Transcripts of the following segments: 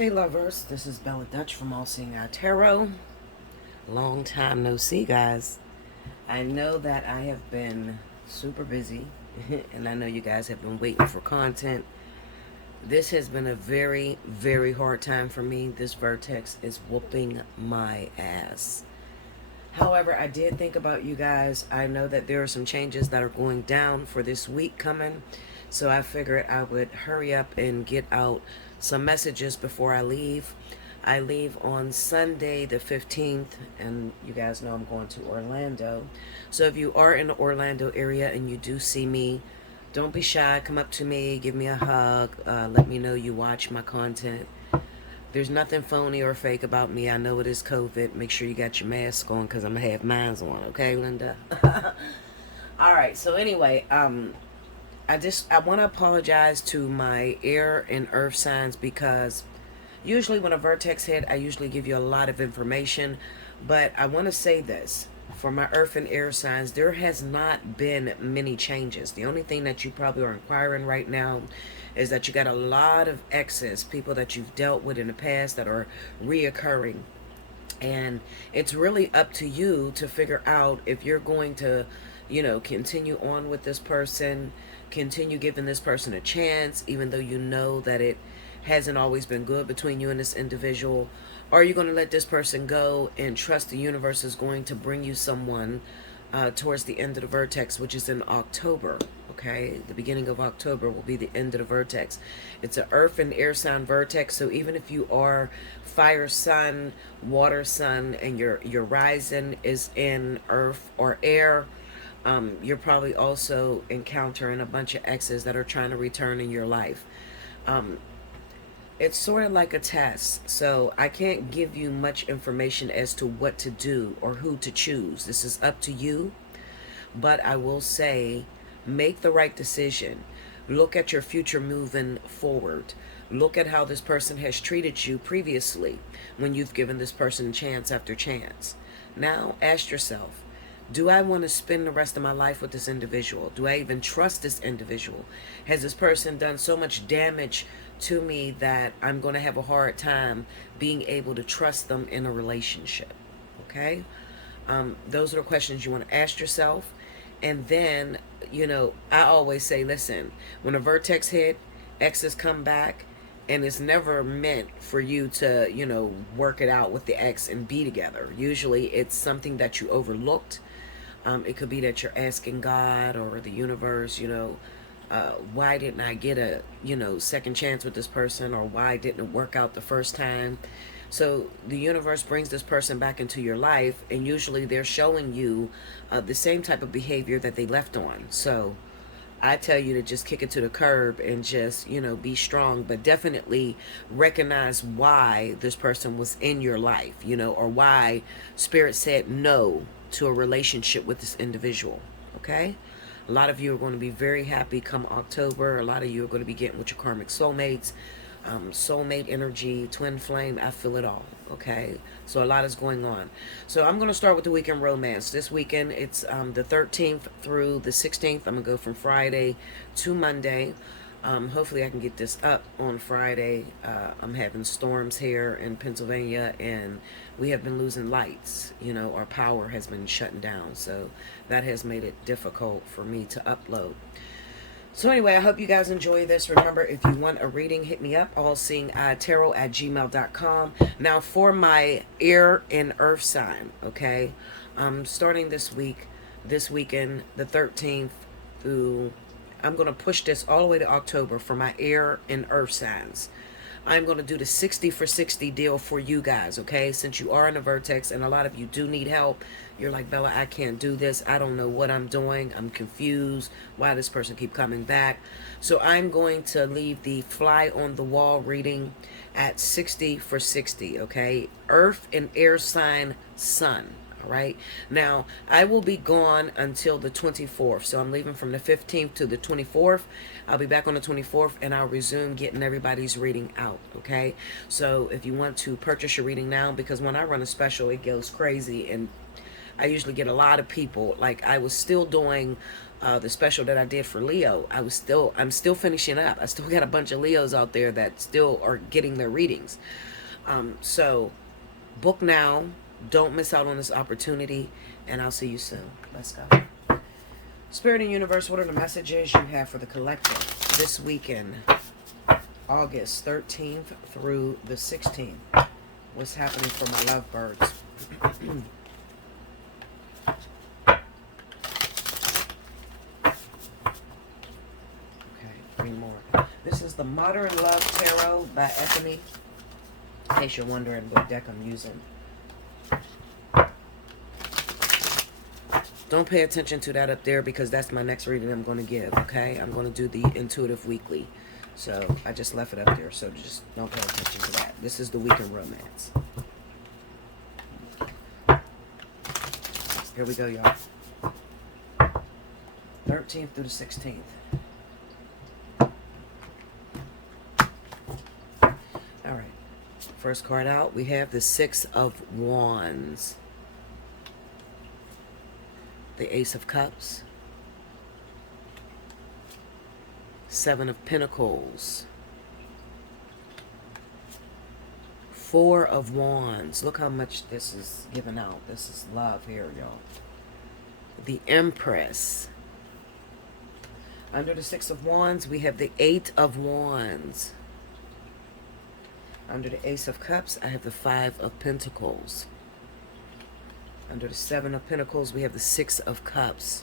Hey lovers, this is Bella Dutch from Allseeingeyetarot. Long time no see, guys. I know that I have been super busy, and I know you guys have been waiting for content. This has been a very, very hard time for me. This vertex is whooping my ass. However, I did think about you guys. I know that there are some changes that are going down for this week coming. So I figured I would hurry up and get out some messages before I leave. I leave on Sunday the 15th, and you guys know I'm going to Orlando. So if you are in the Orlando area and you do see me, don't be shy. Come up to me, give me a hug, let me know you watch my content. There's nothing phony or fake about me. I know it is COVID. Make sure you got your mask on because I'm going to have mine on. Okay, Linda? All right. So anyway, I want to apologize to my air and earth signs because usually when a vertex hit, I usually give you a lot of information. But I want to say this. For my earth and air signs, there has not been many changes. The only thing that you probably are inquiring right now is that you got a lot of exes, people that you've dealt with in the past that are reoccurring. And it's really up to you to figure out if you're going to, continue on with this person, continue giving this person a chance, even though you know that it hasn't always been good between you and this individual. Or are you going to let this person go and trust the universe is going to bring you someone towards the end of the vertex, which is in October? Okay, the beginning of October will be the end of the vertex. It's an earth and air sign vertex, so even if you are fire sun, water sun, and your rising is in earth or air, you're probably also encountering a bunch of exes that are trying to return in your life. It's sort of like a test, so I can't give you much information as to what to do or who to choose. This is up to you, but I will say make the right decision. Look at your future moving forward. Look at how this person has treated you previously when you've given this person chance after chance. Now ask yourself, do I want to spend the rest of my life with this individual? Do I even trust this individual? Has this person done so much damage to me that I'm going to have a hard time being able to trust them in a relationship? Okay? Those are the questions you want to ask yourself. And then, I always say, listen, when a vertex hit, exes come back, and it's never meant for you to, work it out with the ex and be together. Usually it's something that you overlooked. It could be that you're asking God or the universe, why didn't I get a, second chance with this person, or why didn't it work out the first time? So the universe brings this person back into your life, and usually they're showing you the same type of behavior that they left on. So I tell you to just kick it to the curb and just, be strong, but definitely recognize why this person was in your life, or why Spirit said no to a relationship with this individual. Okay? A lot of you are going to be very happy come October. A lot of you are going to be getting with your karmic soulmates. Soulmate energy, twin flame, I feel it all. Okay, so a lot is going on. So I'm going to start with the weekend romance. This weekend it's the 13th through the 16th. I'm going to go from Friday to Monday. Hopefully I can get this up on Friday. I'm having storms here in Pennsylvania, and we have been losing lights. Our power has been shutting down, so that has made it difficult for me to upload. So anyway, I hope you guys enjoy this. Remember, if you want a reading, hit me up, allseeingeyetarot@gmail.com. Now, for my air and earth sign, okay, starting this weekend, the 13th through, I'm going to push this all the way to October for my air and earth signs. I'm going to do the 60 for 60 deal for you guys, okay? Since you are in a vertex and a lot of you do need help, you're like, Bella, I can't do this. I don't know what I'm doing. I'm confused. Why this person keep coming back? So I'm going to leave the fly on the wall reading at 60 for 60, okay? Earth and air sign sun. All right. Now, I will be gone until the 24th. So I'm leaving from the 15th to the 24th. I'll be back on the 24th, and I'll resume getting everybody's reading out. Okay. So if you want to purchase your reading now, because when I run a special, it goes crazy. And I usually get a lot of people. Like I was still doing the special that I did for Leo, I'm still finishing up. I still got a bunch of Leos out there that still are getting their readings. So book now. Don't miss out on this opportunity, and I'll see you soon. Let's go. Spirit and Universe, what are the messages you have for the collective this weekend, August 13th through the 16th? What's happening for my lovebirds? Okay, 3 more. This is the Modern Love Tarot by Ethany, in case you're wondering what deck I'm using. Don't pay attention to that up there because that's my next reading I'm going to give, okay? I'm going to do the Intuitive Weekly. So I just left it up there, so just don't pay attention to that. This is the week in romance. Here we go, y'all. 13th through the 16th. All right. First card out, we have the 6 of Wands. The Ace of Cups, 7 of Pentacles, 4 of Wands. Look how much this is giving out. This is love here, y'all. The Empress. Under the 6 of Wands, we have the 8 of Wands. Under the Ace of Cups, I have the 5 of Pentacles. Under the 7 of Pentacles, we have the 6 of Cups.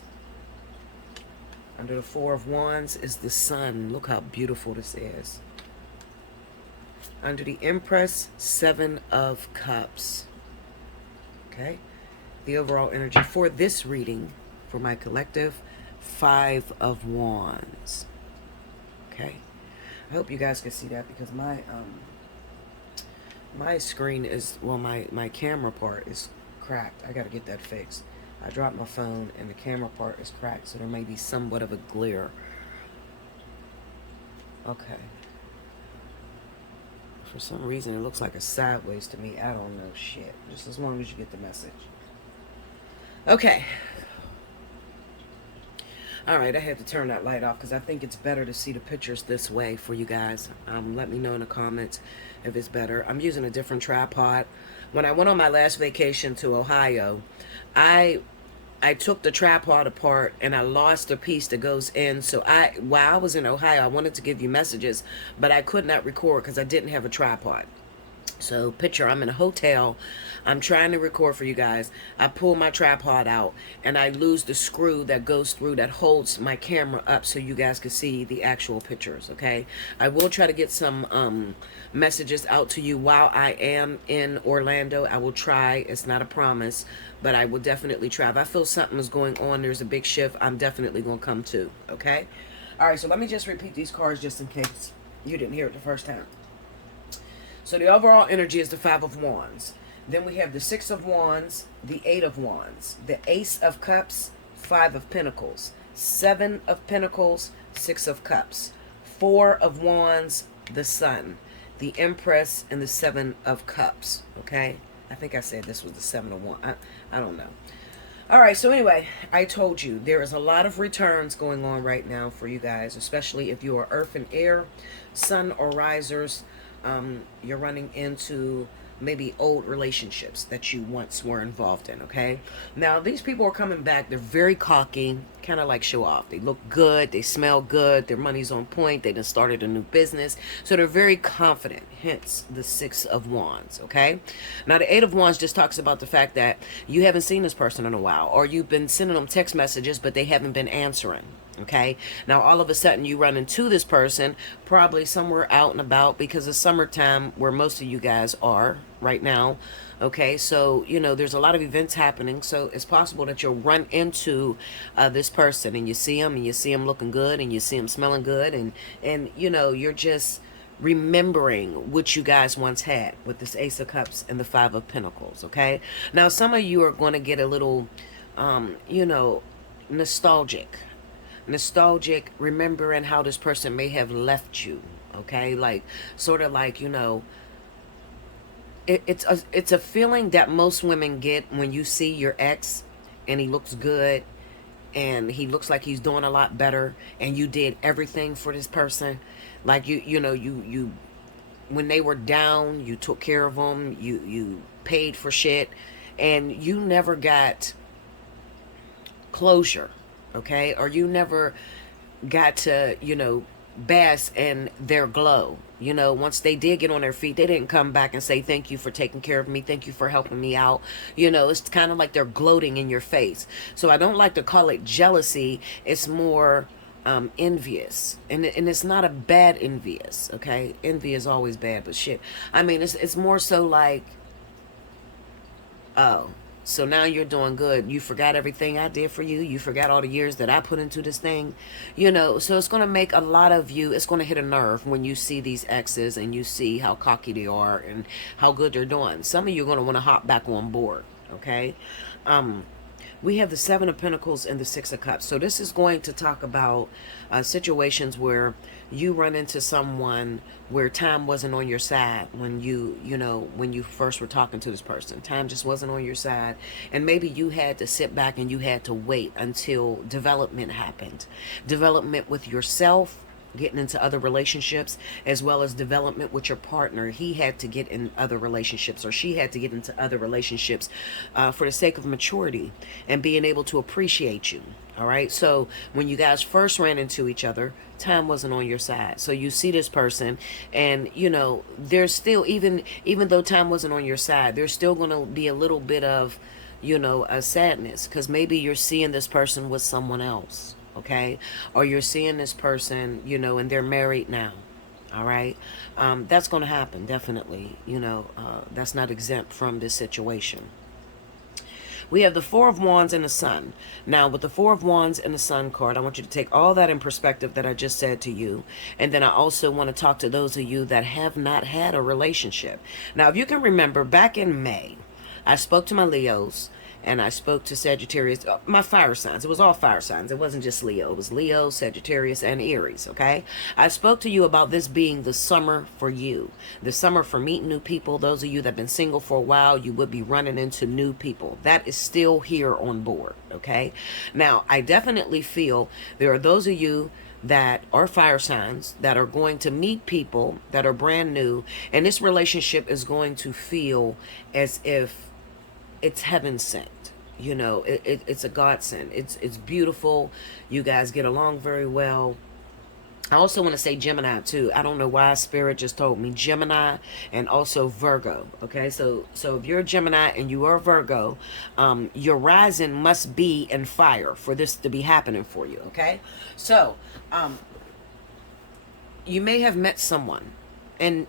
Under the 4 of Wands is the Sun. Look how beautiful this is. Under the Empress, 7 of Cups. Okay. The overall energy for this reading, for my collective, 5 of Wands. Okay. I hope you guys can see that because my screen is, well, my camera part is cracked. I gotta get that fixed. I dropped my phone and the camera part is cracked, so there may be somewhat of a glare. Okay. For some reason it looks like a sideways to me. I don't know shit. Just as long as you get the message. Okay. Alright, I had to turn that light off because I think it's better to see the pictures this way for you guys. Let me know in the comments if it's better. I'm using a different tripod. When I went on my last vacation to Ohio, I took the tripod apart and I lost the piece that goes in. So while I was in Ohio, I wanted to give you messages, but I could not record because I didn't have a tripod. So picture, I'm in a hotel. I'm trying to record for you guys. I pull my tripod out and I lose the screw that goes through that holds my camera up so you guys can see the actual pictures, okay? I will try to get some messages out to you while I am in Orlando. I will try. It's not a promise, but I will definitely try. If I feel something is going on, there's a big shift, I'm definitely going to come to, okay? All right, so let me just repeat these cards just in case you didn't hear it the first time. So the overall energy is the 5 of Wands. Then we have the 6 of Wands, the 8 of Wands, the Ace of Cups, 5 of Pentacles, 7 of Pentacles, 6 of Cups, 4 of Wands, the Sun, the Empress, and the 7 of Cups. Okay? I think I said this was the 7 of Wands. I don't know. All right, so anyway, I told you there is a lot of returns going on right now for you guys, especially if you are Earth and Air, Sun or Risers. You're running into maybe old relationships that you once were involved in, okay? Now, these people are coming back. They're very cocky, kind of like show off. They look good. They smell good. Their money's on point. They just started a new business. So they're very confident, hence the 6 of Wands, okay? Now, the 8 of Wands just talks about the fact that you haven't seen this person in a while, or you've been sending them text messages, but they haven't been answering. Okay, now all of a sudden you run into this person probably somewhere out and about because it's summertime where most of you guys are right now. Okay, so you know there's a lot of events happening, so it's possible that you'll run into this person and you see them looking good and you see them smelling good, and you know you're just remembering what you guys once had with this Ace of Cups and the 5 of Pentacles. Okay, now some of you are going to get a little you know, nostalgic, remembering how this person may have left you. Okay, like sort of like, you know, it's a feeling that most women get when you see your ex and he looks good and he looks like he's doing a lot better, and you did everything for this person. Like you when they were down, you took care of them, you paid for shit, and you never got closure, okay? Or you never got to, bask in their glow. Once they did get on their feet, they didn't come back and say, thank you for taking care of me. Thank you for helping me out. It's kind of like they're gloating in your face. So I don't like to call it jealousy. It's more envious. And it's not a bad envious, okay? Envy is always bad, but shit. I mean, it's more so like, oh, so now you're doing good. You forgot everything I did for you. You forgot all the years that I put into this thing. So it's going to make a lot of you, it's going to hit a nerve when you see these exes and you see how cocky they are and how good they're doing. Some of you are going to want to hop back on board, okay? We have the Seven of Pentacles and the Six of Cups. So this is going to talk about situations where you run into someone where time wasn't on your side when when you first were talking to this person. Time just wasn't on your side. And maybe you had to sit back and you had to wait until development happened. Development with yourself, getting into other relationships, as well as development with your partner. He had to get in other relationships, or she had to get into other relationships for the sake of maturity and being able to appreciate you. All right. So when you guys first ran into each other, time wasn't on your side. So you see this person and, there's still, even though time wasn't on your side, there's still going to be a little bit of, a sadness, because maybe you're seeing this person with someone else. Okay, or you're seeing this person, and they're married now. All right, that's going to happen, definitely. That's not exempt from this situation. We have the Four of Wands and the Sun. Now, with the Four of Wands and the Sun card, I want you to take all that in perspective that I just said to you. And then I also want to talk to those of you that have not had a relationship. Now, if you can remember, back in May, I spoke to my Leos. And I spoke to Sagittarius, my fire signs. It was all fire signs. It wasn't just Leo. It was Leo, Sagittarius, and Aries, okay? I spoke to you about this being the summer for you. The summer for meeting new people. Those of you that have been single for a while, you would be running into new people. That is still here on board, okay? Now, I definitely feel there are those of you that are fire signs that are going to meet people that are brand new. And this relationship is going to feel as if it's heaven sent. It's a godsend. It's beautiful. You guys get along very well. I also want to say Gemini too. I don't know why Spirit just told me Gemini and also Virgo. Okay, so if you're a Gemini and you are a Virgo, your rising must be in fire for this to be happening for you. Okay, so you may have met someone. And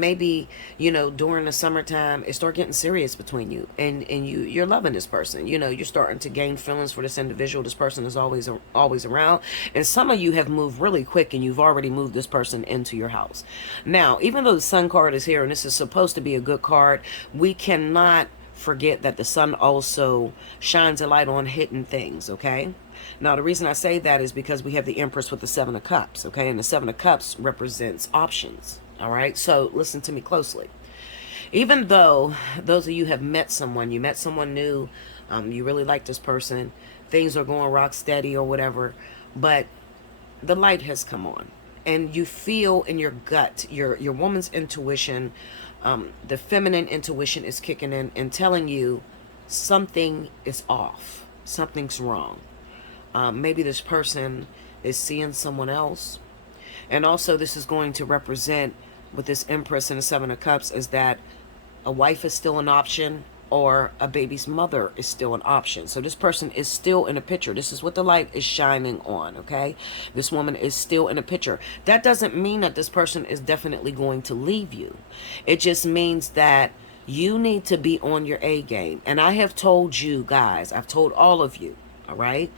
maybe, during the summertime, it start getting serious between you, and you're loving this person. You're starting to gain feelings for this individual. This person is always around. And some of you have moved really quick, and you've already moved this person into your house. Now, even though the Sun card is here, and this is supposed to be a good card, we cannot forget that the sun also shines a light on hidden things, okay? Now, the reason I say that is because we have the Empress with the Seven of Cups, okay? And the Seven of Cups represents options. All right, so listen to me closely. Even though those of you have met someone, you met someone new, you really like this person, things are going rock steady or whatever, but the light has come on, and you feel in your gut, your woman's intuition, the feminine intuition is kicking in and telling you something is off, something's wrong. Maybe this person is seeing someone else. And also this is going to represent, with this Empress and the Seven of Cups, is that a wife is still an option, or a baby's mother is still an option. So this person is still in a picture. This is what the light is shining on, okay? This woman is still in a picture. That doesn't mean that this person is definitely going to leave you. It just means that you need to be on your A game. And I have told you guys, I've told all of you, all right?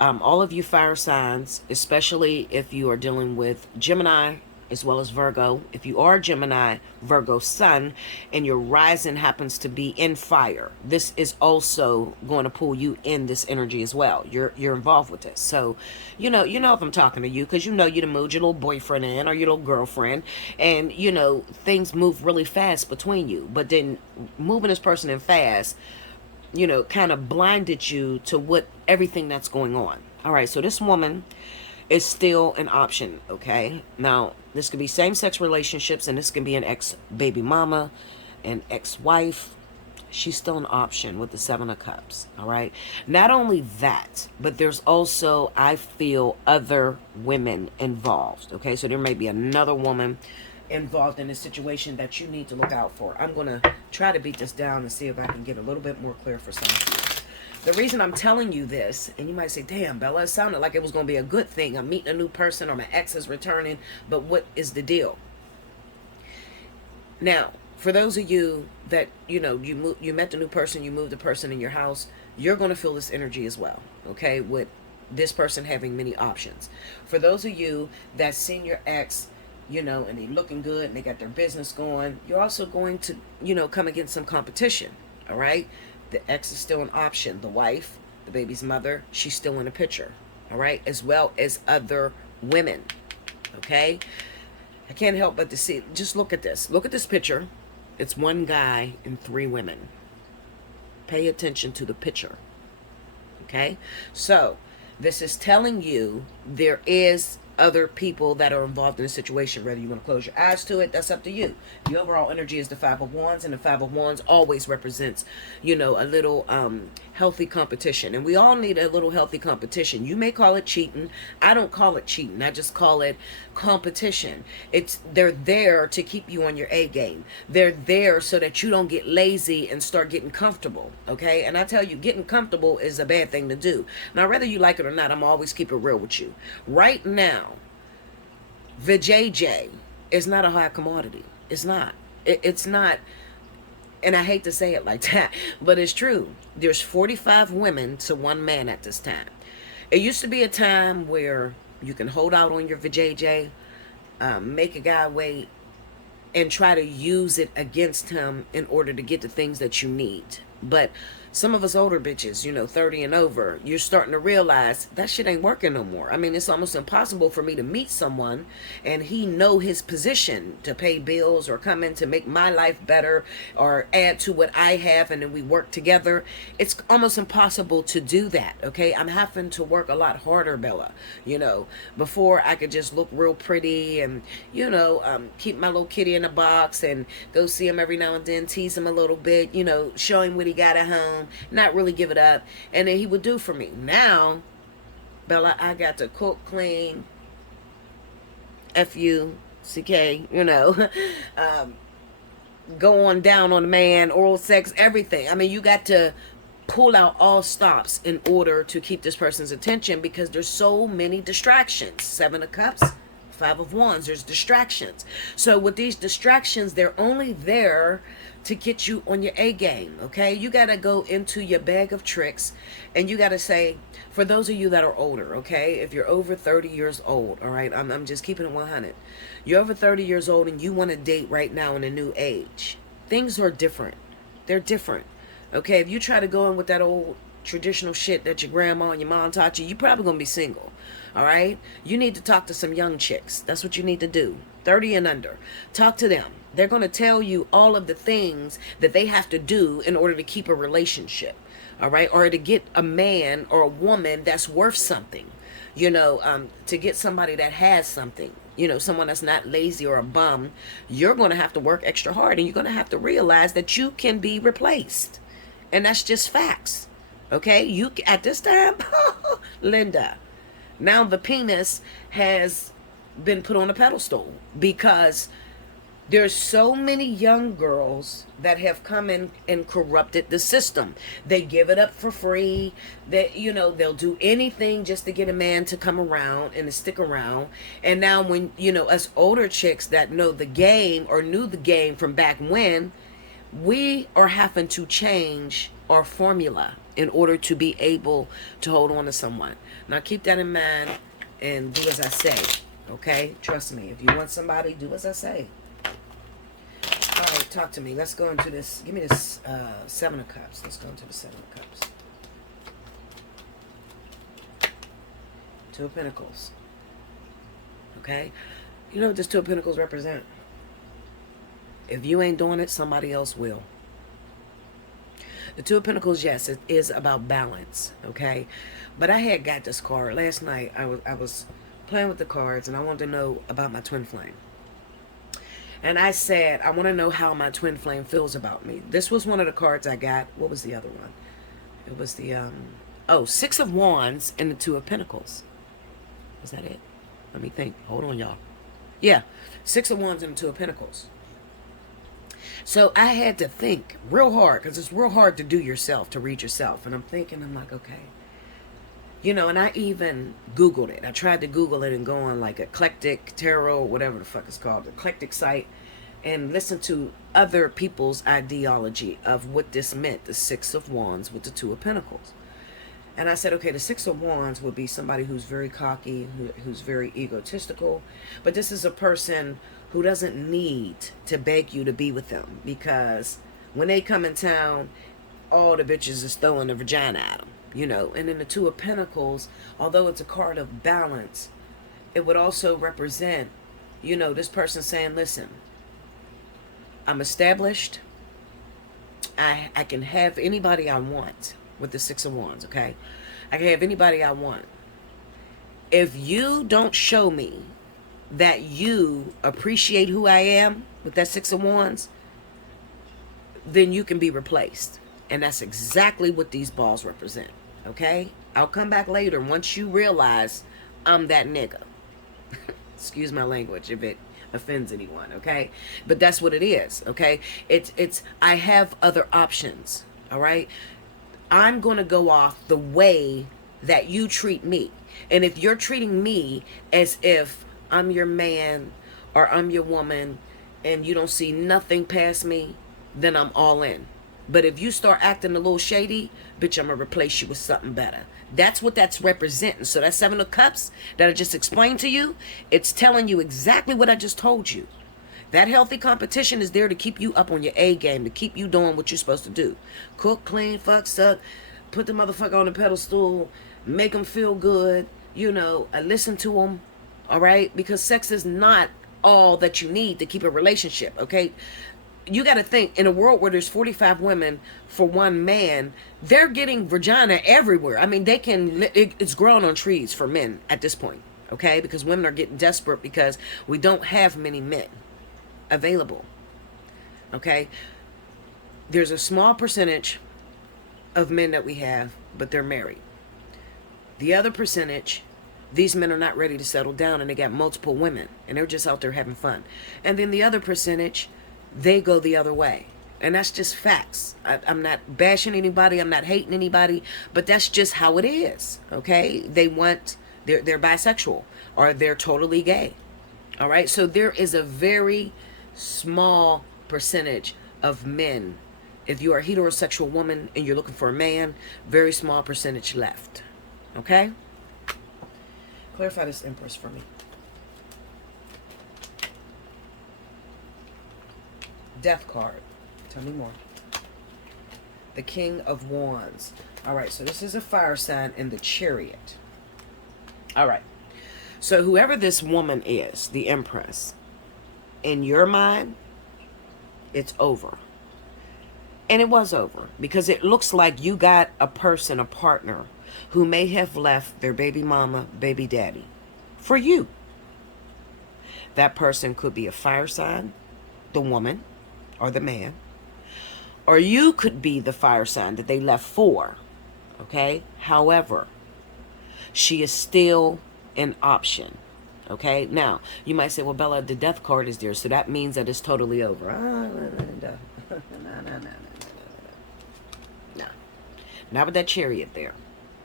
All of you fire signs, especially if you are dealing with Gemini as well as Virgo. If you are Gemini, Virgo sun, and your rising happens to be in fire, this is also going to pull you in this energy as well. You're involved with this. So, you know if I'm talking to you, because you to move your little boyfriend in or your little girlfriend, and things move really fast between you. But then moving this person in fast, kind of blinded you to everything that's going on. All right, so this woman is still an option, okay? Now, this could be same-sex relationships, and this can be an ex-baby mama, an ex-wife. She's still an option with the Seven of Cups, all right? Not only that, but there's also, I feel, other women involved, okay? So there may be another woman involved in this situation that you need to look out for. I'm going to try to beat this down and see if I can get a little bit more clear for some of you. The reason I'm telling you this, and you might say, damn, Bella, it sounded like it was going to be a good thing. I'm meeting a new person or my ex is returning, but what is the deal? Now, for those of you that, you met the new person, you moved the person in your house, you're going to feel this energy as well, okay, with this person having many options. For those of you that seen your ex, and they looking good and they got their business going, you're also going to, come against some competition, all right? The ex is still an option. The wife, the baby's mother, she's still in the picture, all right? As well as other women, okay? I can't help but to see, just look at this. Look at this picture. It's one guy and three women. Pay attention to the picture, okay? So this is telling you there is other people that are involved in the situation. Whether you want to close your eyes to it, that's up to you. The overall energy is the Five of Wands, and the Five of Wands always represents, a little healthy competition. And we all need a little healthy competition. You may call it cheating. I don't call it cheating. I just call it competition. They're there to keep you on your A game. They're there so that you don't get lazy and start getting comfortable, okay? And I tell you, getting comfortable is a bad thing to do. Now, whether you like it or not, I'm always keep it real with you. Right now, the JJ is not a high commodity. It's not. It's not. And I hate to say it like that, but it's true. There's 45 women to one man at this time. It used to be a time where you can hold out on your VJJ, make a guy wait, and try to use it against him in order to get the things that you need. But some of us older bitches, 30 and over, you're starting to realize that shit ain't working no more. I mean, it's almost impossible for me to meet someone and he know his position to pay bills or come in to make my life better or add to what I have, and then we work together. It's almost impossible to do that, okay? I'm having to work a lot harder, Bella. Before I could just look real pretty and, keep my little kitty in a box and go see him every now and then, tease him a little bit, show him what he got at home, not really give it up, and then he would do for me. Now, Bella, I got to cook, clean, F-U-C-K, go on down on the man, oral sex, everything. I mean, you got to pull out all stops in order to keep this person's attention because there's so many distractions. Seven of Cups, Five of Wands, there's distractions. So with these distractions, they're only there to get you on your A game, okay? You got to go into your bag of tricks and you got to say, for those of you that are older, okay? If you're over 30 years old, all right? I'm just keeping it 100. You're over 30 years old and you want to date right now in a new age. Things are different. They're different, okay? If you try to go in with that old traditional shit that your grandma and your mom taught you, you're probably going to be single, all right? You need to talk to some young chicks. That's what you need to do. 30 and under. Talk to them. They're going to tell you all of the things that they have to do in order to keep a relationship, all right? Or to get a man or a woman that's worth something, to get somebody that has something, someone that's not lazy or a bum. You're going to have to work extra hard and you're going to have to realize that you can be replaced. And that's just facts, okay? You at this time, Linda, now the penis has been put on a pedestal because there's so many young girls that have come in and corrupted the system. They give it up for free. They'll do anything just to get a man to come around and to stick around. And now when, us older chicks that know the game or knew the game from back when, we are having to change our formula in order to be able to hold on to someone. Now keep that in mind and do as I say, okay? Trust me. If you want somebody, do as I say. All right, talk to me. Let's go into this. Give me this Seven of Cups. Let's go into the Seven of Cups. Two of Pentacles. Okay? You know what this Two of Pentacles represent? If you ain't doing it, somebody else will. The Two of Pentacles, yes, it is about balance, okay? But I had got this card last night. I was playing with the cards, and I wanted to know about my twin flame. And I said, I want to know how my twin flame feels about me. This was one of the cards I got. What was the other one? It was the, Six of Wands and the Two of Pentacles. Was that it? Let me think. Hold on, y'all. Yeah, Six of Wands and the Two of Pentacles. So I had to think real hard, because it's real hard to do yourself, to read yourself. And I'm like, okay. And I even Googled it. I tried to Google it and go on like Eclectic Tarot, whatever the fuck it's called, Eclectic site, and listen to other people's ideology of what this meant, the Six of Wands with the Two of Pentacles. And I said, okay, the Six of Wands would be somebody who's very cocky, who's very egotistical. But this is a person who doesn't need to beg you to be with them, because when they come in town, all the bitches is throwing the vagina at them. And in the Two of Pentacles, although it's a card of balance, it would also represent, this person saying, listen, I'm established. I can have anybody I want with the Six of Wands, okay? I can have anybody I want. If you don't show me that you appreciate who I am with that Six of Wands, then you can be replaced. And that's exactly what these balls represent. Okay? I'll come back later once you realize I'm that nigga. Excuse my language if it offends anyone, okay? But that's what it is, okay? It's I have other options, all right? I'm going to go off the way that you treat me. And if you're treating me as if I'm your man or I'm your woman and you don't see nothing past me, then I'm all in. But if you start acting a little shady, bitch, I'm going to replace you with something better. That's what that's representing. So that Seven of Cups that I just explained to you, it's telling you exactly what I just told you. That healthy competition is there to keep you up on your A game, to keep you doing what you're supposed to do. Cook, clean, fuck, suck, put the motherfucker on the pedestal, make them feel good, I listen to them, all right? Because sex is not all that you need to keep a relationship, okay? You got to think, in a world where there's 45 women for one man, they're getting vagina everywhere. I mean, it's growing on trees for men at this point, okay? Because women are getting desperate because we don't have many men available, okay? There's a small percentage of men that we have, but they're married. The other percentage, these men are not ready to settle down and they got multiple women and they're just out there having fun. And then the other percentage, they go the other way. And that's just facts. I'm not bashing anybody. I'm not hating anybody. But that's just how it is. Okay? They're bisexual or they're totally gay. All right? So there is a very small percentage of men. If you are a heterosexual woman and you're looking for a man, very small percentage left. Okay? Clarify this Empress for me. Death card. Tell me more. The King of Wands. All right, so this is a fire sign in the Chariot. All right. So whoever this woman is, the Empress, in your mind, it's over. And it was over because it looks like you got a person, a partner, who may have left their baby mama, baby daddy for you. That person could be a fire sign, the woman, or the man, or you could be the fire sign that they left for, okay? However, she is still an option, okay? Now, you might say, well, Bella, the death card is there, so that means that it's totally over. No. Not with that Chariot there,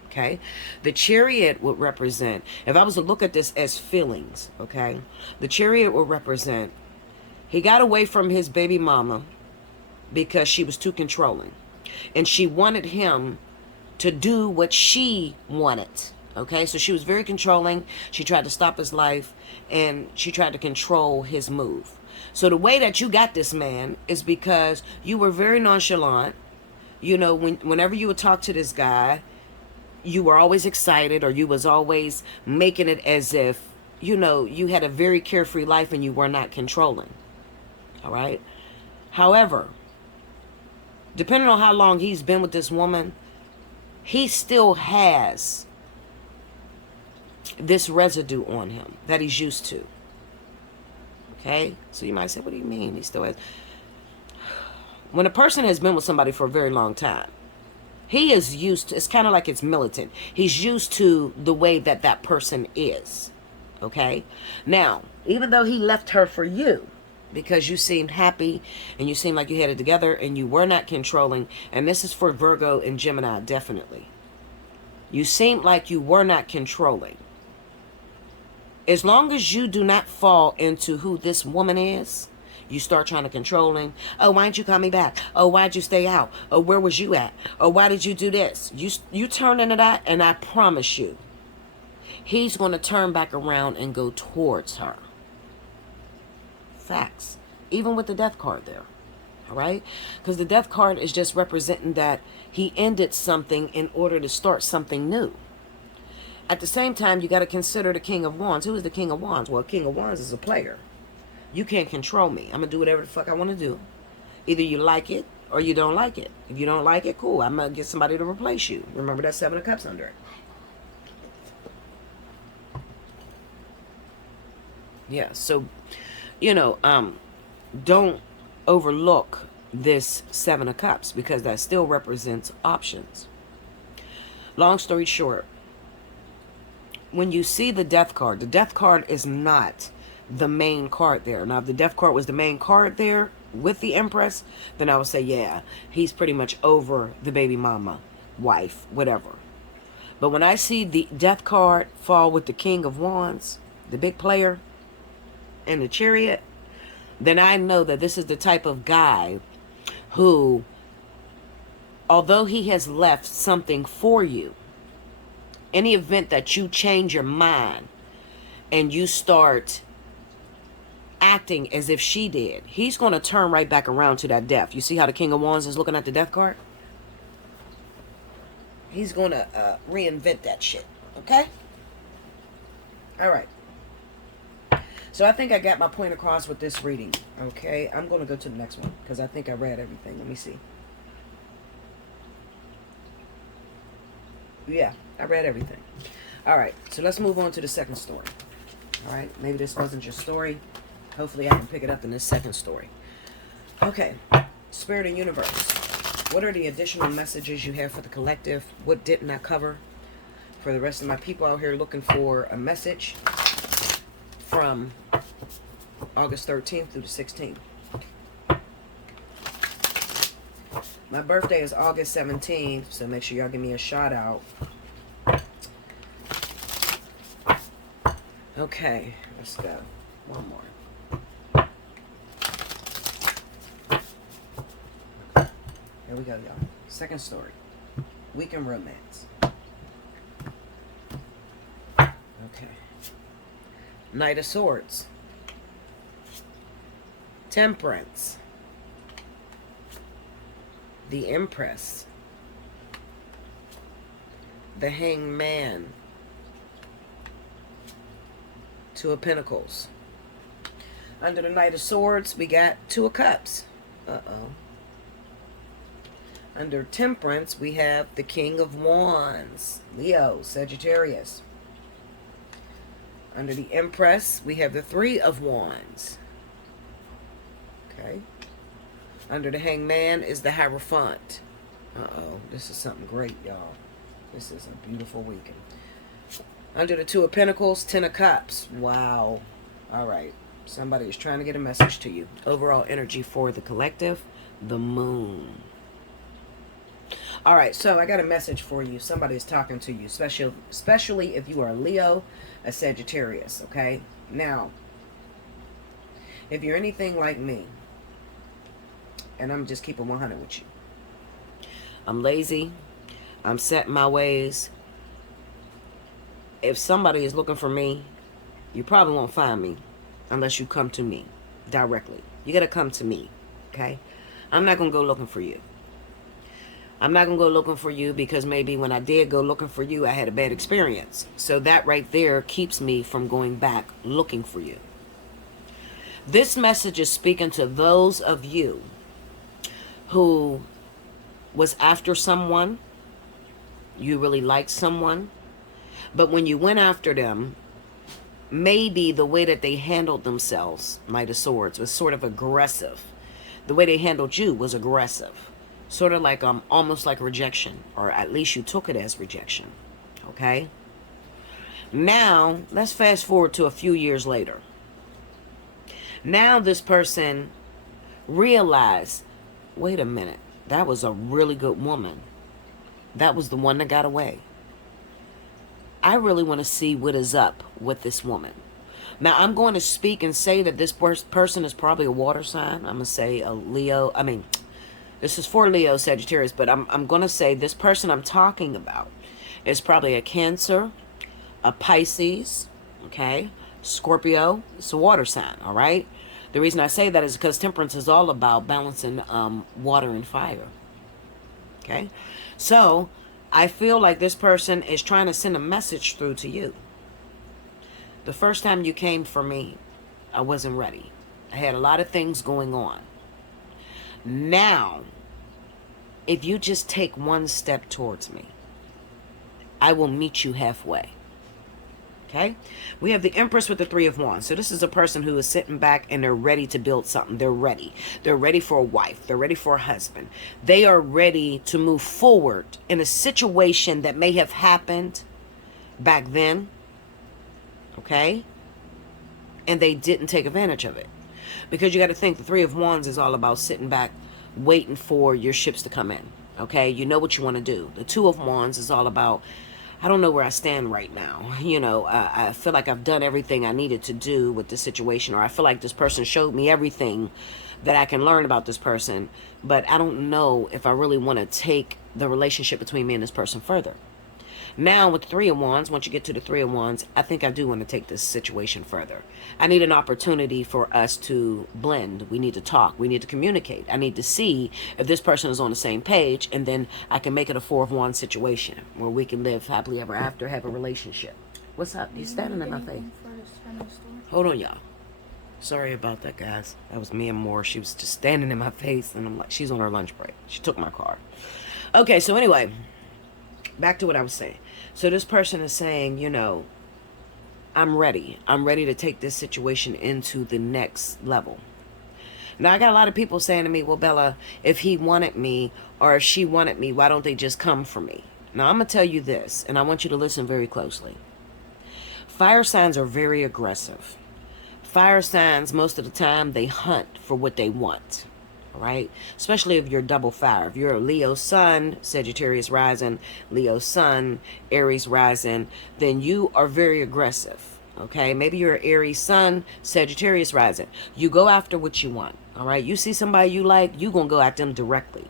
okay? The Chariot would represent, if I was to look at this as feelings, okay? The Chariot would represent, he got away from his baby mama because she was too controlling. And she wanted him to do what she wanted. Okay, so she was very controlling. She tried to stop his life. And she tried to control his move. So the way that you got this man is because you were very nonchalant. Whenever you would talk to this guy, you were always excited. Or you was always making it as if, you had a very carefree life and you were not controlling. All right. However, depending on how long he's been with this woman, he still has this residue on him that he's used to. Okay? So you might say, what do you mean? He still has. When a person has been with somebody for a very long time, he is used to, it's kind of like it's militant. He's used to the way that that person is. Okay? Now, even though he left her for you, because you seemed happy and you seemed like you had it together and you were not controlling, and this is for Virgo and Gemini, definitely. You seemed like you were not controlling. As long as you do not fall into who this woman is, you start trying to controlling. Oh, why didn't you call me back? Oh, why'd you stay out? Oh, where was you at? Oh, why did you do this? You turn into that, and I promise you, he's going to turn back around and go towards her. Facts. Even with the death card there. All right? Because the death card is just representing that he ended something in order to start something new. At the same time, you got to consider the King of Wands. Who is the King of Wands? Well, King of Wands is a player. You can't control me. I'm going to do whatever the fuck I want to do. Either you like it or you don't like it. If you don't like it, cool. I'm going to get somebody to replace you. Remember that 7 of Cups under it. Yeah, so, you know, don't overlook this 7 of Cups because that still represents options. Long story short, when you see the death card is not the main card there. Now, if the death card was the main card there with the Empress, then I would say, yeah, he's pretty much over the baby mama, wife, whatever. But when I see the death card fall with the King of Wands, the big player, and the Chariot, then I know that this is the type of guy who, although he has left something for you, any event that you change your mind and you start acting as if she did, he's going to turn right back around to that death. You see how the King of Wands is looking at the death card? He's going to reinvent that shit. Okay? All right. So I think I got my point across with this reading. Okay? I'm going to go to the next one because I think I read everything. Let me see. Yeah, I read everything. All right. So let's move on to the second story. All right? Maybe this wasn't your story. Hopefully I can pick it up in this second story. Okay. Spirit and Universe. What are the additional messages you have for the collective? What didn't I cover? For the rest of my people out here looking for a message from August 13th through the 16th. My birthday is August 17th, so make sure y'all give me a shout out. Okay, let's go. One more. Here we go, y'all. Second story. Weekend romance. Okay. Knight of Swords. Temperance. The Empress. The Hanged Man. Two of Pentacles. Under the Knight of Swords, we got Two of Cups. Uh-oh. Under Temperance, we have the King of Wands. Leo, Sagittarius. Under the Empress, we have the Three of Wands. Okay. Under the Hanged Man is the Hierophant. Uh-oh. This is something great, y'all. This is a beautiful weekend. Under the Two of Pentacles, Ten of Cups. Wow. All right. Somebody is trying to get a message to you. Overall energy for the collective, the Moon. All right. So I got a message for you. Somebody is talking to you, especially if you are a Leo, a Sagittarius. Okay. Now, if you're anything like me, and I'm just keeping 100 with you. I'm lazy. I'm set in my ways. If somebody is looking for me, you probably won't find me unless you come to me directly. You got to come to me, okay? I'm not going to go looking for you. I'm not going to go looking for you because maybe when I did go looking for you, I had a bad experience. So that right there keeps me from going back looking for you. This message is speaking to those of you who was after someone. You really liked someone. But when you went after them, maybe the way that they handled themselves, Knight of Swords, was sort of aggressive. The way they handled you was aggressive. Sort of like almost like rejection, or at least you took it as rejection. Okay? Now, let's fast forward to a few years later. Now this person realized, wait a minute, that was a really good woman. That was the one that got away. I really want to see what is up with this woman. Now, I'm going to speak and say that this person is probably a water sign. I'm going to say a Leo. I mean, this is for Leo, Sagittarius, but I'm going to say this person I'm talking about is probably a Cancer, a Pisces, okay, Scorpio. It's a water sign, all right? The reason I say that is because temperance is all about balancing water and fire, okay? So I feel like this person is trying to send a message through to you. The first time you came for me, I wasn't ready. I had a lot of things going on. Now, if you just take one step towards me, I will meet you halfway. Okay? We have the Empress with the Three of Wands. So this is a person who is sitting back and they're ready to build something. They're ready. They're ready for a wife. They're ready for a husband. They are ready to move forward in a situation that may have happened back then. Okay? And they didn't take advantage of it. Because you got to think the Three of Wands is all about sitting back, waiting for your ships to come in. Okay? You know what you want to do. The Two of Wands is all about, I don't know where I stand right now. You know, I feel like I've done everything I needed to do with this situation, or I feel like this person showed me everything that I can learn about this person, but I don't know if I really want to take the relationship between me and this person further. Now with the Three of Wands, once you get to the Three of Wands, I think I do want to take this situation further. I need an opportunity for us to blend. We need to talk. We need to communicate. I need to see if this person is on the same page, and then I can make it a Four of Wands situation where we can live happily ever after, have a relationship. What's up? You standing in my face. Hold on, y'all. Sorry about that, guys. That was Mia Moore. She was just standing in my face, and I'm like, she's on her lunch break. She took my car. Okay, so anyway, back to what I was saying. So this person is saying, you know, I'm ready. I'm ready to take this situation into the next level. Now, I got a lot of people saying to me, well, Bella, if he wanted me or if she wanted me, why don't they just come for me? Now, I'm going to tell you this, and I want you to listen very closely. Fire signs are very aggressive. Fire signs, most of the time, they hunt for what they want. Right? Especially if you're double fire. If you're a Leo sun, Sagittarius rising, Leo sun, Aries rising, then you are very aggressive. Okay? Maybe you're an Aries sun, Sagittarius rising. You go after what you want. All right? You see somebody you like, you're going to go at them directly.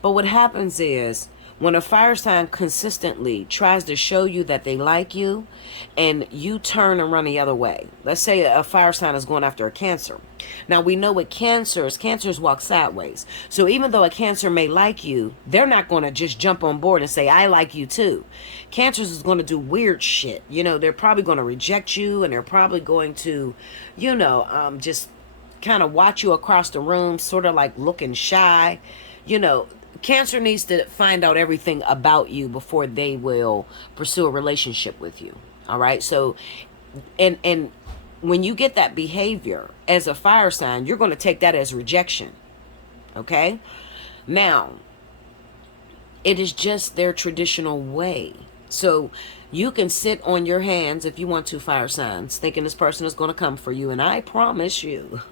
But what happens is, when a fire sign consistently tries to show you that they like you and you turn and run the other way. Let's say a fire sign is going after a Cancer. Now, we know what Cancers walk sideways. So even though a Cancer may like you, they're not going to just jump on board and say, I like you too. Cancers is going to do weird shit. You know, they're probably going to reject you, and they're probably going to, you know, just kind of watch you across the room, sort of like looking shy. You know, Cancer needs to find out everything about you before they will pursue a relationship with you. All right. So, and when you get that behavior as a fire sign, you're going to take that as rejection. Okay. Now, it is just their traditional way. So you can sit on your hands if you want to, fire signs, thinking this person is going to come for you. And I promise you,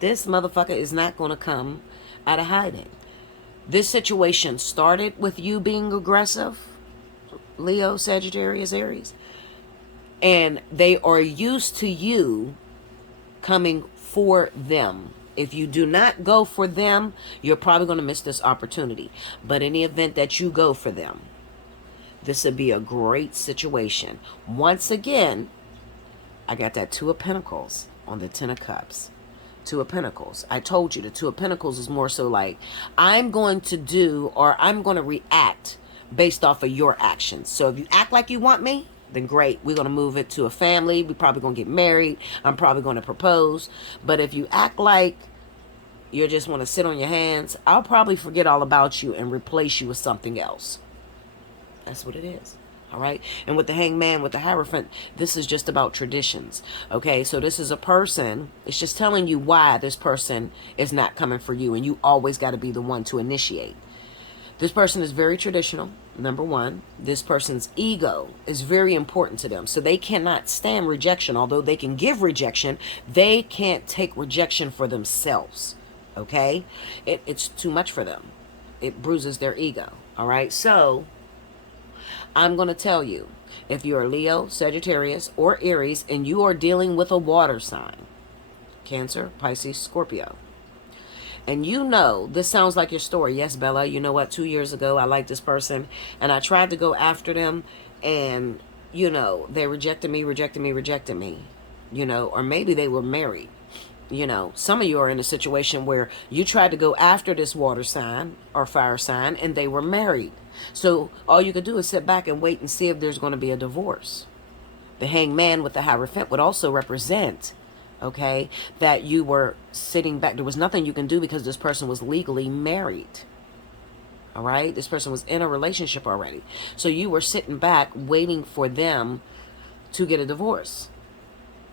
this motherfucker is not going to come out of hiding. This situation started with you being aggressive, Leo, Sagittarius, Aries. And they are used to you coming for them. If you do not go for them, you're probably going to miss this opportunity. But in the event that you go for them, this would be a great situation. Once again, I got that Two of Pentacles on the Ten of Cups. Two of Pentacles. I told you the Two of Pentacles is more so like, I'm going to do, or I'm going to react based off of your actions. So if you act like you want me, then great. We're going to move it to a family. We're probably going to get married. I'm probably going to propose. But if you act like You just want to sit on your hands. I'll probably forget all about you and replace you with something else. That's what it is. All right. And with the Hangman, with the Hierophant, this is just about traditions. Okay. So this is a person. It's just telling you why this person is not coming for you. And you always got to be the one to initiate. This person is very traditional. Number one, this person's ego is very important to them. So they cannot stand rejection. Although they can give rejection, they can't take rejection for themselves. Okay. It's too much for them. It bruises their ego. All right. So I'm going to tell you, if you're a Leo, Sagittarius, or Aries, and you are dealing with a water sign, Cancer, Pisces, Scorpio, and you know, this sounds like your story. Yes, Bella, you know what? 2 years ago, I liked this person, and I tried to go after them, and, you know, they rejected me, you know, or maybe they were married. You know, some of you are in a situation where you tried to go after this water sign or fire sign and they were married. So all you could do is sit back and wait and see if there's going to be a divorce. The Hangman with the Hierophant would also represent, okay, that you were sitting back. There was nothing you can do because this person was legally married. All right. This person was in a relationship already. So you were sitting back waiting for them to get a divorce.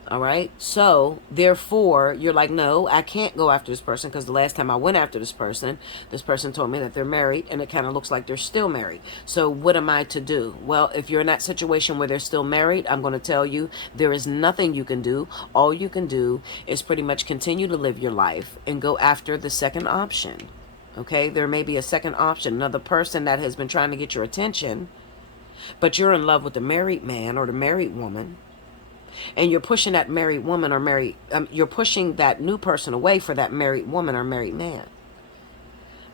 All right. So therefore, you're like, no, I can't go after this person because the last time I went after this person told me that they're married and it kind of looks like they're still married. So what am I to do? Well, if you're in that situation where they're still married, I'm going to tell you there is nothing you can do. All you can do is pretty much continue to live your life and go after the second option. Okay. There may be a second option, another person that has been trying to get your attention, but you're in love with the married man or the married woman. And you're pushing that married woman or you're pushing that new person away for that married woman or married man.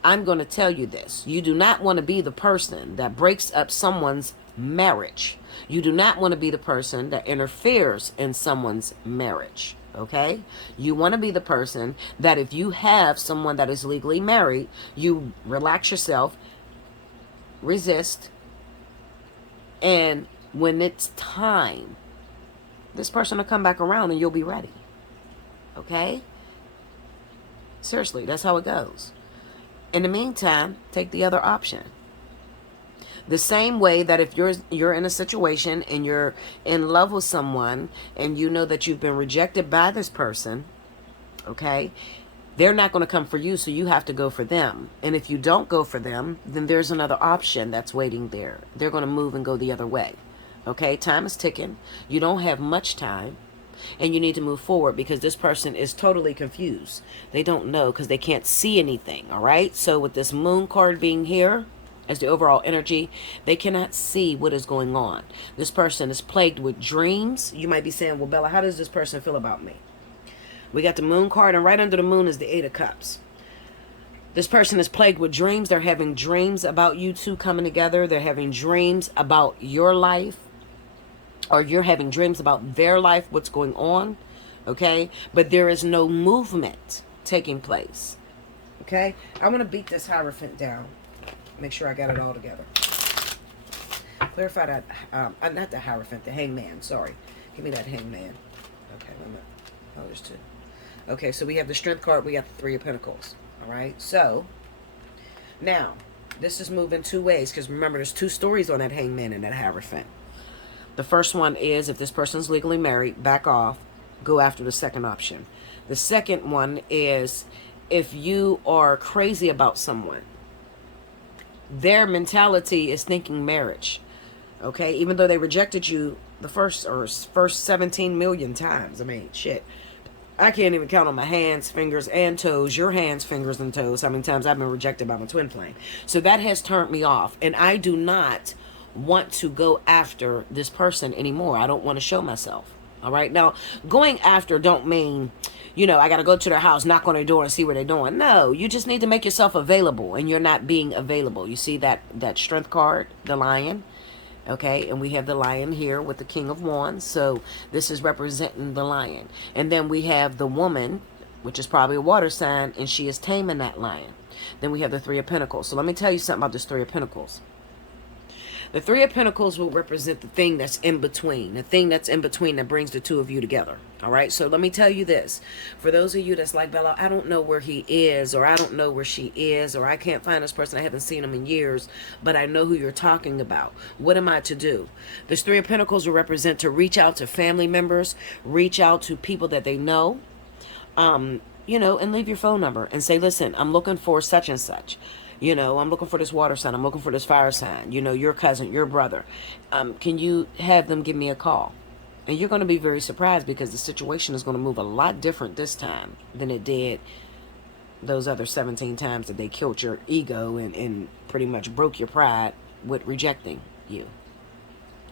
I'm going to tell you this. You do not want to be the person that breaks up someone's marriage. You do not want to be the person that interferes in someone's marriage. Okay? You want to be the person that if you have someone that is legally married, you relax yourself, resist, and when it's time, this person will come back around and you'll be ready. Okay? Seriously, that's how it goes. In the meantime, take the other option. The same way that if you're in a situation and you're in love with someone and you know that you've been rejected by this person, okay, they're not going to come for you, so you have to go for them. And if you don't go for them, then there's another option that's waiting there. They're going to move and go the other way. Okay, time is ticking. You don't have much time. And you need to move forward because this person is totally confused. They don't know because they can't see anything. All right. So with this moon card being here as the overall energy, they cannot see what is going on. This person is plagued with dreams. You might be saying, well, Bella, how does this person feel about me? We got the moon card, and right under the moon is the 8 of Cups. This person is plagued with dreams. They're having dreams about you two coming together. They're having dreams about your life. Or you're having dreams about their life, what's going on, okay? But there is no movement taking place, okay? I want to beat this Hierophant down. Make sure I got it all together. Clarify that, not the Hierophant, the Hangman, sorry. Give me that Hangman. Okay, wait a minute. Oh, there's 2. Okay, so we have the Strength card, we got the 3 of Pentacles, all right? So, now, this is moving 2 ways, because remember, there's 2 stories on that Hangman and that Hierophant. The first one is if this person's legally married, back off, go after the second option. The second one is if you are crazy about someone, their mentality is thinking marriage. Okay, even though they rejected you the first 17 million times. I mean, shit. I can't even count on my hands, fingers, and toes. Your hands, fingers, and toes. How many times I've been rejected by my twin flame. So that has turned me off. And I do not want to go after this person anymore. I don't want to show myself. All right. Now, going after don't mean, you know, I got to go to their house, knock on their door and see what they're doing. No, you just need to make yourself available, and you're not being available. You see that Strength card, the Lion. Okay. And we have the Lion here with the King of Wands. So this is representing the Lion. And then we have the woman, which is probably a water sign, and she is taming that lion. Then we have the 3 of Pentacles. So let me tell you something about this 3 of Pentacles. The Three of Pentacles will represent the thing that's in between. The thing that's in between that brings the two of you together. All right? So let me tell you this. For those of you that's like, Bella, I don't know where he is, or I don't know where she is, or I can't find this person. I haven't seen him in years, but I know who you're talking about. What am I to do? This Three of Pentacles will represent to reach out to family members, reach out to people that they know, you know, and leave your phone number and say, listen, I'm looking for such and such. You know, I'm looking for this water sign. I'm looking for this fire sign. You know, your cousin, your brother. Can you have them give me a call? And you're going to be very surprised because the situation is going to move a lot different this time than it did those other 17 times that they killed your ego and pretty much broke your pride with rejecting you.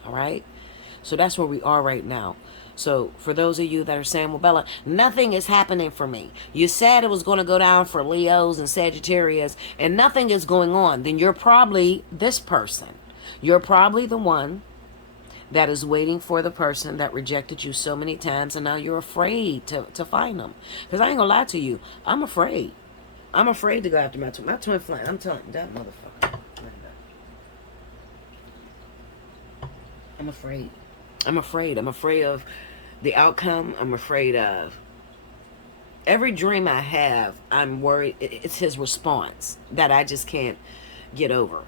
All right? So that's where we are right now. So for those of you that are saying, well, Bella, nothing is happening for me. You said it was going to go down for Leos and Sagittarius and nothing is going on. Then you're probably this person. You're probably the one that is waiting for the person that rejected you so many times and now you're afraid to find them. Because I ain't going to lie to you. I'm afraid. I'm afraid to go after my twin flame. I'm telling you, that motherfucker. I'm afraid. I'm afraid. I'm afraid of the outcome. I'm afraid of every dream I have. I'm worried. It's his response that I just can't get over.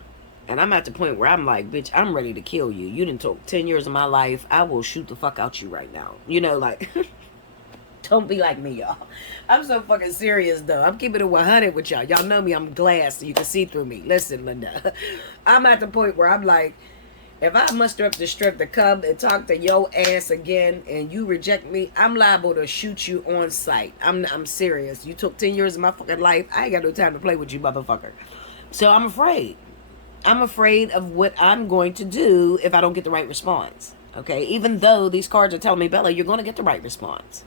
And I'm at the point where I'm like, bitch, I'm ready to kill you. You done took 10 years of my life. I will shoot the fuck out you right now. You know, like, don't be like me, y'all. I'm so fucking serious, though. I'm keeping it 100 with y'all. Y'all know me. I'm glass, so you can see through me. Listen, Linda. I'm at the point where I'm like, if I muster up the strength to come and talk to your ass again and you reject me, I'm liable to shoot you on sight. I'm serious. You took 10 years of my fucking life. I ain't got no time to play with you, motherfucker. So I'm afraid. I'm afraid of what I'm going to do if I don't get the right response. Okay? Even though these cards are telling me, Bella, you're going to get the right response.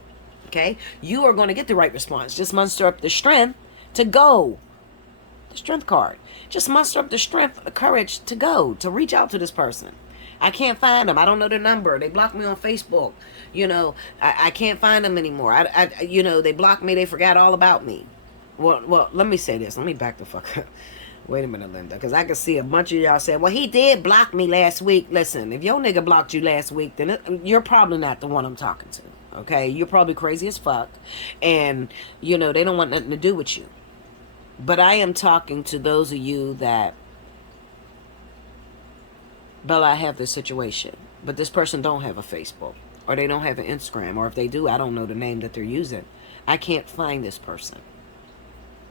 Okay? You are going to get the right response. Just muster up the strength to go. The strength card. Just muster up the strength, the courage to go, to reach out to this person. I can't find them. I don't know their number. They blocked me on Facebook. You know, I can't find them anymore. You know, they blocked me. They forgot all about me. Well, let me say this. Let me back the fuck up. Wait a minute, Linda, because I can see a bunch of y'all saying, well, he did block me last week. Listen, if your nigga blocked you last week, then you're probably not the one I'm talking to. Okay? You're probably crazy as fuck. And, you know, they don't want nothing to do with you. But I am talking to those of you that, Bella, I have this situation, but this person don't have a Facebook, or they don't have an Instagram, or if they do, I don't know the name that they're using. I can't find this person.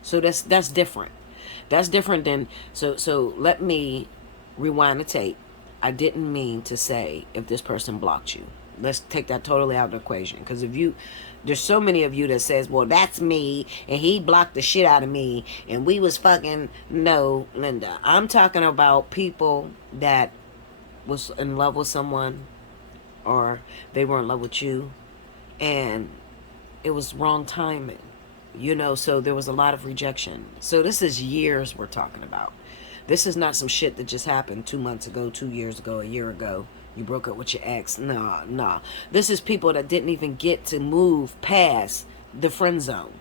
So that's different. That's different than, so let me rewind the tape. I didn't mean to say if this person blocked you. Let's take that totally out of the equation. Because if you, there's so many of you that says, well, that's me, and he blocked the shit out of me, and we was fucking, no, Linda. I'm talking about people that was in love with someone, or they were in love with you, and it was wrong timing. You know, so there was a lot of rejection. So this is years we're talking about. This is not some shit that just happened 2 months ago, 2 years ago, a year ago. You broke up with your ex. Nah. This is people that didn't even get to move past the friend zone.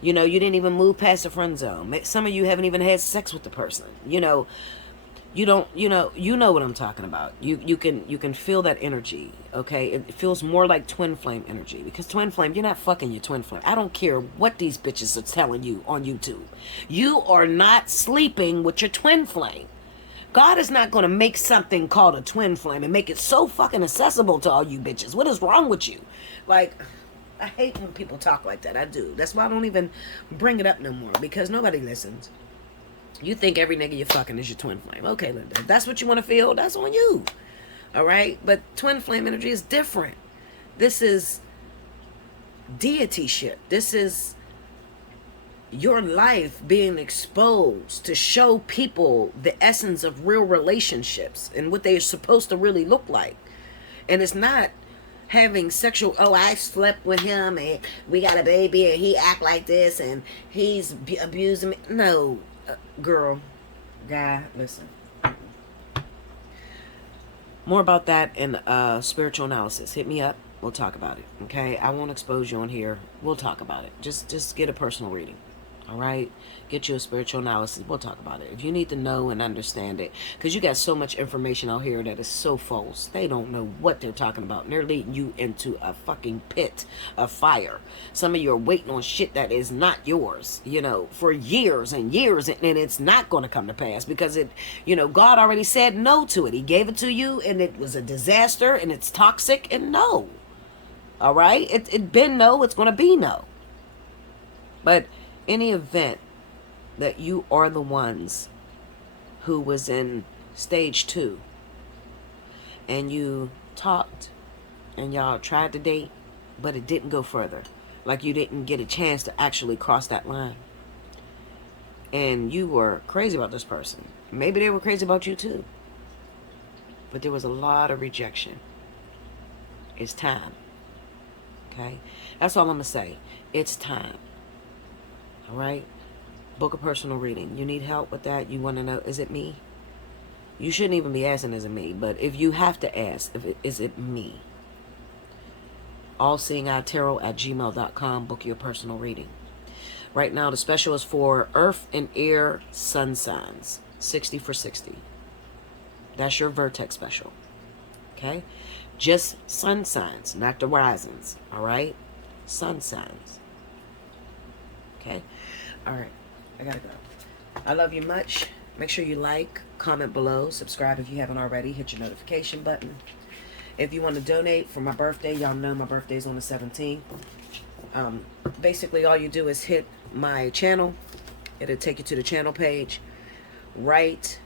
You know, you didn't even move past the friend zone. Some of you haven't even had sex with the person. You know, you don't, you know what I'm talking about. You can feel that energy, okay? It feels more like twin flame energy, because twin flame, you're not fucking your twin flame. I don't care what these bitches are telling you on YouTube. You are not sleeping with your twin flame. God is not going to make something called a twin flame and make it so fucking accessible to all you bitches. What is wrong with you? Like, I hate when people talk like that. I do. That's why I don't even bring it up no more, because nobody listens. You think every nigga you're fucking is your twin flame. Okay, Linda, if that's what you want to feel, that's on you. All right? But twin flame energy is different. This is deity shit. This is your life being exposed to show people the essence of real relationships and what they are supposed to really look like. And it's not having sexual, oh, I slept with him and we got a baby and he act like this and he's abusing me. No, girl, guy, listen. More about that in spiritual analysis. Hit me up. We'll talk about it. Okay? I won't expose you on here. We'll talk about it. Just get a personal reading. All right, get you a spiritual analysis. We'll talk about it if you need to know and understand it, because you got so much information out here that is so false. They don't know what they're talking about, and they're leading you into a fucking pit of fire. Some of you are waiting on shit that is not yours, you know, for years and years, and it's not going to come to pass because it, you know, God already said no to it. He gave it to you, and it was a disaster, and it's toxic, and no. All right, it been no, it's going to be no. But any event that you are the ones who was in stage 2 and you talked and y'all tried to date, but it didn't go further, like you didn't get a chance to actually cross that line, and you were crazy about this person, maybe they were crazy about you too, but there was a lot of rejection. It's time. Okay, that's all I'm gonna say. It's time. All right, book a personal reading. You need help with that? You want to know, is it me? You shouldn't even be asking, is it me? But if you have to ask, is it me? Allseeingeyetarot@gmail.com. Book your personal reading. Right now, the special is for Earth and Air Sun signs. 60 for 60. That's your Vertex special. Okay? Just sun signs, not the risings. All right? Sun signs. Okay? All right. I gotta go. I love you much. Make sure you like, comment below, subscribe if you haven't already. Hit your notification button. If you want to donate for my birthday, y'all know my birthday's on the 17th. Basically, all you do is hit my channel. It'll take you to the channel page. Right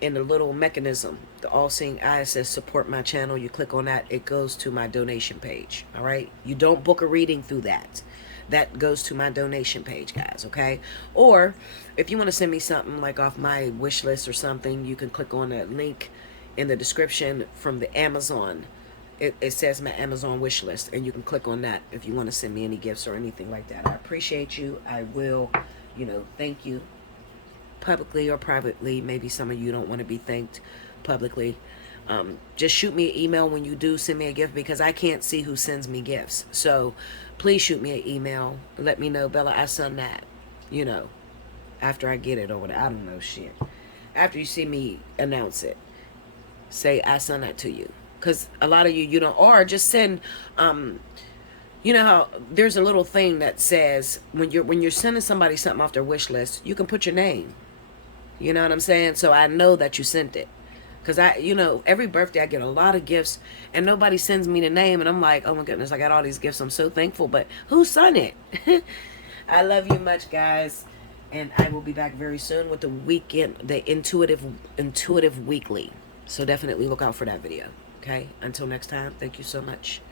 in the little mechanism, the All Seeing Eye says support my channel. You click on that, it goes to my donation page. All right? You don't book a reading through that. That goes to my donation page, guys, okay? Or if you want to send me something like off my wish list or something, you can click on that link in the description from the Amazon. It says my Amazon wish list, and you can click on that if you want to send me any gifts or anything like that. I appreciate you. I will, you know, thank you publicly or privately. Maybe some of you don't want to be thanked publicly. Just shoot me an email when you do send me a gift, because I can't see who sends me gifts. So please shoot me an email. Let me know, Bella, I sent that, you know, after I get it or whatever. I don't know shit. After you see me announce it, say I sent that to you. Because a lot of you don't, or just send, you know how there's a little thing that says when you're sending somebody something off their wish list, you can put your name. You know what I'm saying? So I know that you sent it. Because you know, every birthday I get a lot of gifts and nobody sends me the name. And I'm like, oh my goodness, I got all these gifts. I'm so thankful. But who sent it? I love you much, guys. And I will be back very soon with the weekend, the intuitive weekly. So definitely look out for that video. Okay? Until next time, thank you so much.